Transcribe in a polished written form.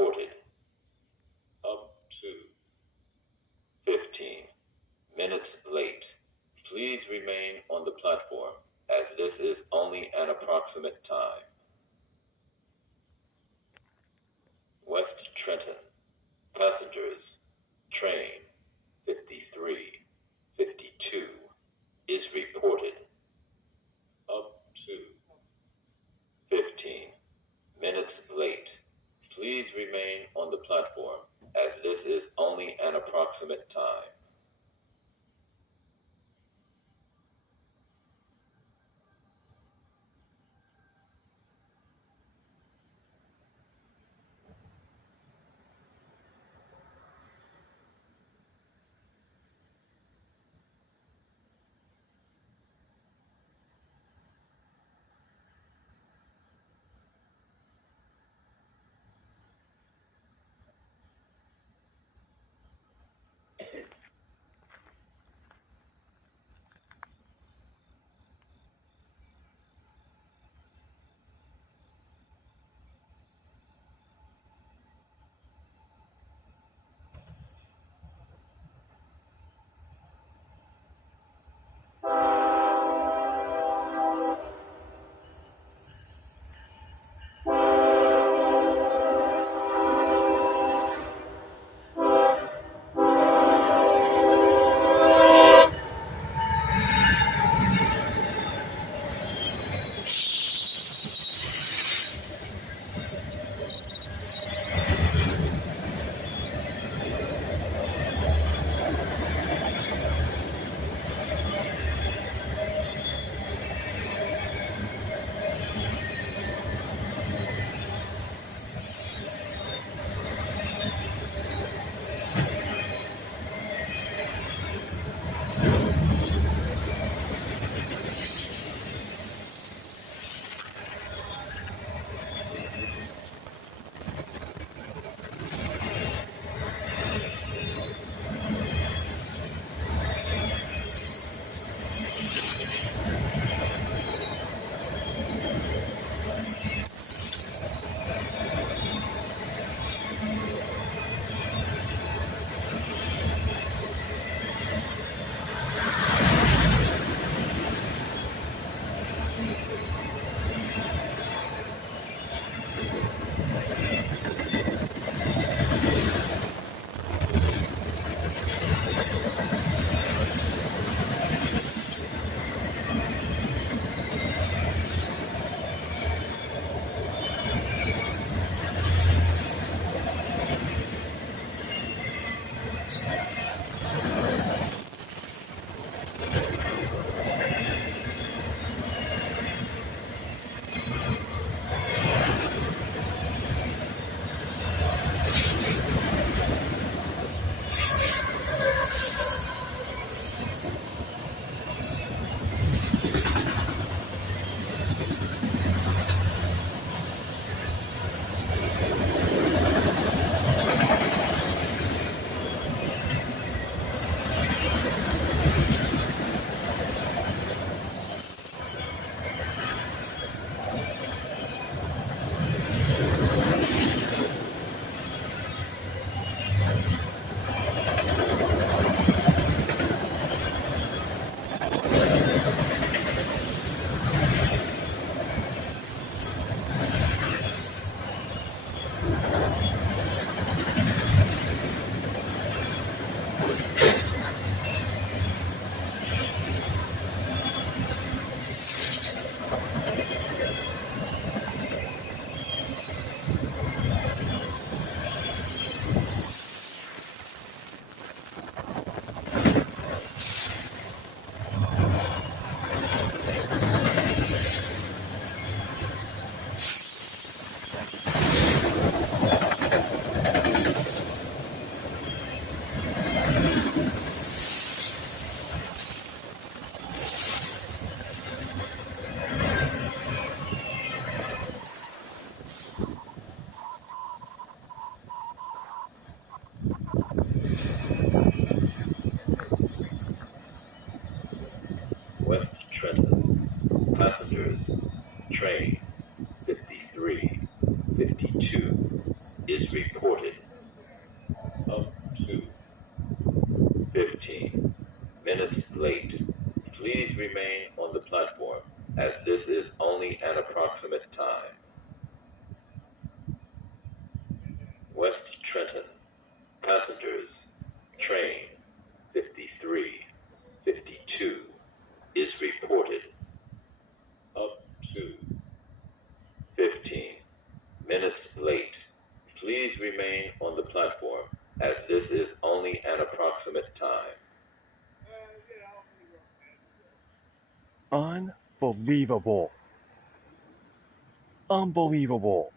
reported. Up to 15 minutes late. Please remain on the platform, as this is only an approximate time. West Trenton. Passengers. Train 5352 is reported. Up to 15 minutes late. Please remain on the platform, as this is only an approximate time. an approximate time. West Trenton, passengers, train 5352 is reported up to 15 minutes late. Please remain on the platform as this is only an approximate time. Unbelievable. Unbelievable.